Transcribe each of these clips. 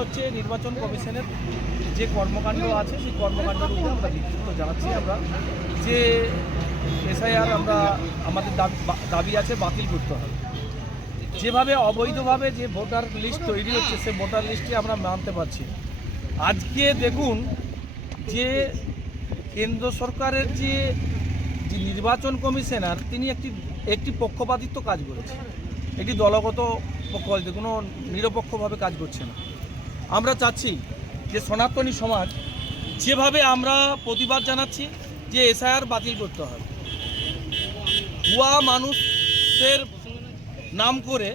হচ্ছে নির্বাচন কমিশনের যে কর্মকাণ্ড আছে, সেই কর্মকাণ্ডের উপরে আমরা নেতৃত্ব জানাচ্ছি আমরা। যে এসআইআর আমরা, আমাদের দাবি আছে বাতিল করতে হবে। যেভাবে অবৈধভাবে যে ভোটার লিস্ট তৈরি হচ্ছে, সে ভোটার লিস্টে আমরা মানতে পারছি আজকে দেখুন যে কেন্দ্র সরকারের যে যে নির্বাচন কমিশনার, তিনি একটি একটি পক্ষপাতিত্ব কাজ করেছে। এটি দলগত পক্ষপাতিত্ব কোনো নিরপেক্ষভাবে কাজ করছে না। আমরা চাচ্ছি যে সনাতনী সমাজ যেভাবে আমরা প্রতিবাদ জানাচ্ছি যে এসআইআর বাতিল করতে হবে। ভুয়া মানুষদের নাম করে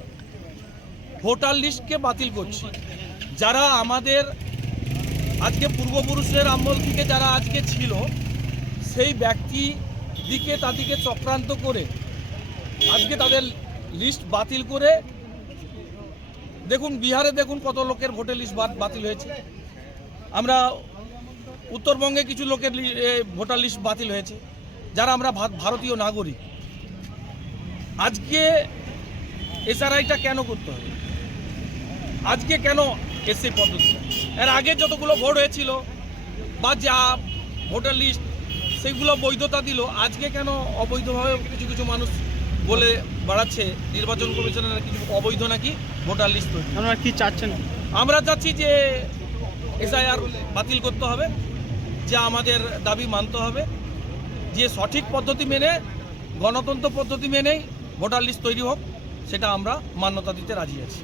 ভোটার লিস্টকে বাতিল করছি। যারা আমাদের আজকে পূর্বপুরুষের আমল থেকে যারা আজকে ছিল, সেই ব্যক্তি দিকে তাদেরকে চক্রান্ত করে আজকে তাদের লিস্ট বাতিল করে দেখুন, বিহারে দেখুন কত লোকের ভোটের লিস্ট বাতিল হয়েছে। আমরা উত্তরবঙ্গে কিছু লোকের ভোটার লিস্ট বাতিল হয়েছে, যারা আমরা ভারতীয় নাগরিক। আজকে এসআরআইটা কেন করতে হবে? আজকে কেন এসে পদ্ধতি? এর আগে যতগুলো ভোট হয়েছিল, বা যা ভোটার লিস্ট, সেগুলো বৈধতা দিল, আজকে কেন অবৈধভাবে কিছু কিছু মানুষ বলে বাড়াচ্ছে নির্বাচন কমিশনের কিছু অবৈধ নাকি ভোটার লিস্ট তৈরি। আপনারা কি চাচ্ছেন? আমরা চাচ্ছি যে এসআইআর বাতিল করতে হবে যে আমাদের দাবি মানতে হবে যে সঠিক পদ্ধতি মেনে গণতন্ত্র পদ্ধতি মেনেই ভোটার লিস্ট তৈরি হোক সেটা আমরা মান্যতা দিতে রাজি আছি।